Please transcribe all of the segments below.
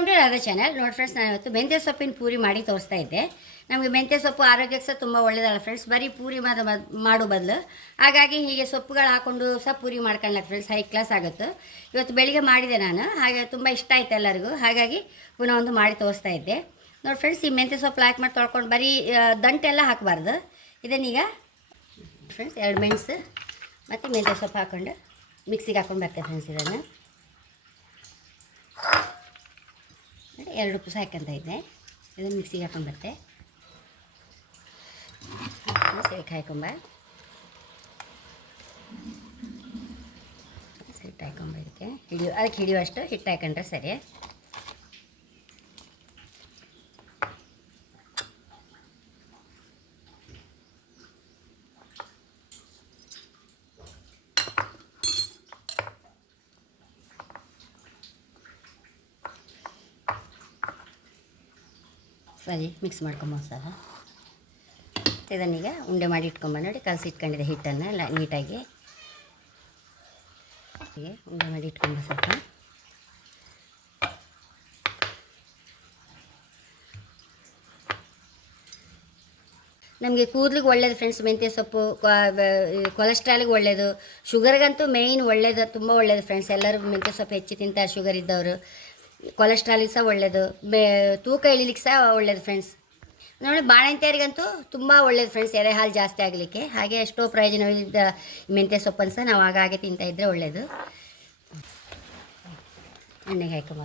Welcome to Radha channel ನೋಡಿ friends ನಾನು ಇವತ್ತು ಮೆಂತ್ಯ ಸೊಪ್ಪಿನ ಪೂರಿ ಮಾಡಿ ತೋರಿಸ್ತಾ ಇದ್ದೆ. ನಮಗೆ ಮೆಂತ್ಯ ಸೊಪ್ಪು ಆರೋಗ್ಯಕ್ಕೆ ಸಹ ತುಂಬ ಒಳ್ಳೆಯದಲ್ಲ ಫ್ರೆಂಡ್ಸ್ ಬರೀ ಪೂರಿ ಮಾಡ ಮಾಡೋ ಬದಲು. ಹಾಗಾಗಿ ಹೀಗೆ ಸೊಪ್ಪುಗಳು ಹಾಕೊಂಡು ಸಹ ಪೂರಿ ಮಾಡ್ಕೊಳ್ಳಕ್ಕೆ ಫ್ರೆಂಡ್ಸ್ ಹೈ ಕ್ಲಾಸ್ ಆಗುತ್ತೆ. ಇವತ್ತು ಬೆಳಿಗ್ಗೆ ಮಾಡಿದೆ ನಾನು. ಹಾಗೆ ತುಂಬ ಇಷ್ಟ ಆಯಿತು ಎಲ್ಲರಿಗೂ. ಹಾಗಾಗಿ ಪುನಃ ಒಂದು ಮಾಡಿ ತೋರಿಸ್ತಾ ಇದ್ದೆ. ನೋಡಿ ಫ್ರೆಂಡ್ಸ್ ಈ ಮೆಂತ್ಯ ಸೊಪ್ಪು ಹಾಕಿ ಮಾಡಿ ತೊಳ್ಕೊಂಡು ಬರೀ ದಂಟೆಲ್ಲ ಹಾಕಬಾರ್ದು. ಇದನ್ನೀಗ ಫ್ರೆಂಡ್ಸ್ ಎರಡು ಮೆಣಸು ಮತ್ತು ಮೆಂತ್ಯ ಸೊಪ್ಪು ಹಾಕ್ಕೊಂಡು ಮಿಕ್ಸಿಗೆ ಹಾಕೊಂಡು ಬರ್ತೇವೆ ಫ್ರೆಂಡ್ಸ್ ಇದನ್ನು ನೋಡಿ, ಎರಡು ಉಪ್ಪು ಹಾಕ್ಕೊಂತ ಇದ್ದೆ. ಇದನ್ನು ಮಿಕ್ಸಿಗೆ ಹಾಕೊಂಡ್ಬರ್ತೆ. ಬರ್ತೆ ಸರಿ ಹಾಕೊಂಬ. ಹಿಟ್ಟು ಹಾಕೊಂಬ ಇದಕ್ಕೆ. ಹಿಡಿಯೋ, ಅದಕ್ಕೆ ಹಿಡಿಯುವಷ್ಟು ಹಿಟ್ಟು ಹಾಕೊಂಡ್ರೆ ಸರಿ. ಸರಿ ಮಿಕ್ಸ್ ಮಾಡ್ಕೊಂಬ ಸರ ಇದನ್ನೀಗ ಉಂಡೆ ಮಾಡಿ ಇಟ್ಕೊಂಬ ನೋಡಿ, ಕಲಸಿ ಇಟ್ಕೊಂಡಿದೆ ಹಿಟ್ಟನ್ನು ಎಲ್ಲ ನೀಟಾಗಿ. ಉಂಡೆ ಮಾಡಿ ಇಟ್ಕೊಂಬ ಸ್ವಲ್ಪ. ನಮಗೆ ಕೂದಲಿಗೆ ಒಳ್ಳೇದು ಫ್ರೆಂಡ್ಸ್ ಮೆಂತ್ಯ ಸೊಪ್ಪು ಕೊಲೆಸ್ಟ್ರಾಲಿಗೆ ಒಳ್ಳೆಯದು ಶುಗರ್ಗಂತೂ ಮೇಯ್ನ್ ಒಳ್ಳೇದು. ತುಂಬ ಒಳ್ಳೇದು ಫ್ರೆಂಡ್ಸ್ ಎಲ್ಲರೂ ಮೆಂತ್ಯ ಸೊಪ್ಪು ಹೆಚ್ಚು ತಿಂತಾರೆ ಶುಗರ್ ಇದ್ದವರು. ಕೊಲೆಸ್ಟ್ರಾಲಿಗೆ ಸಹ ಒಳ್ಳೆಯದು ಬೇ ತೂಕ ಇಳಿಲಿಕ್ಕೆ ಸಹ ಒಳ್ಳೇದು ಫ್ರೆಂಡ್ಸ್ ನೋಡಿ, ಬಾಣಂತಿಯರಿಗಂತೂ ತುಂಬ ಒಳ್ಳೇದು ಫ್ರೆಂಡ್ಸ್ ಎದೆ ಹಾಲು ಜಾಸ್ತಿ ಆಗಲಿಕ್ಕೆ. ಹಾಗೆ ಎಷ್ಟೋ ಪ್ರಯೋಜನವಿದ್ದ ಮೆಂತ್ಯ ಸೊಪ್ಪನ್ನು ಸಹ ನಾವು ಆಗಾಗೆ ತಿಂತಾಯಿದ್ರೆ ಒಳ್ಳೆಯದು ಎಣ್ಣೆಗೆ ಹಾಕೊಂಬ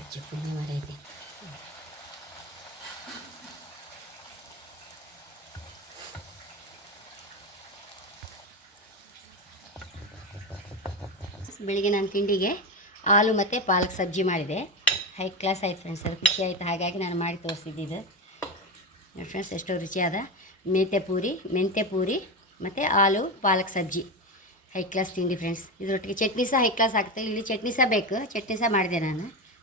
ಅಜ್ಜಿ un arete. ಬೆಳಿಗ್ಗೆ ನಾನು ತಿಂಡಿಗೆ ಹಾಲು ಮತ್ತು ಪಾಲಕ್ ಸಬ್ಜಿ ಮಾಡಿದೆ. ಹೈ ಕ್ಲಾಸ್ ಆಯ್ತು ಫ್ರೆಂಡ್ಸ್ ಅದು ಖುಷಿ ಆಯಿತು. ಹಾಗಾಗಿ ನಾನು ಮಾಡಿ ತೋರಿಸಿದ್ದಿದ್ದು ನೋಡಿ ಫ್ರೆಂಡ್ಸ್ ಎಷ್ಟೋ ರುಚಿಯಾದ ಮೆಂತೆ ಪೂರಿ ಮೆಂತೆ ಪೂರಿ ಮತ್ತು ಹಾಲು ಪಾಲಕ್ ಸಬ್ಜಿ. ಹೈ ಕ್ಲಾಸ್ ತಿಂಡಿ ಫ್ರೆಂಡ್ಸ್ ಇದರೊಟ್ಟಿಗೆ ಚಟ್ನಿ ಸಹ ಹೈ ಕ್ಲಾಸ್ ಆಗ್ತದೆ. ಇಲ್ಲಿ ಚಟ್ನಿ ಸಹ ಬೇಕು. ಚಟ್ನಿ ಸಹ ಮಾಡಿದೆ ನಾನು.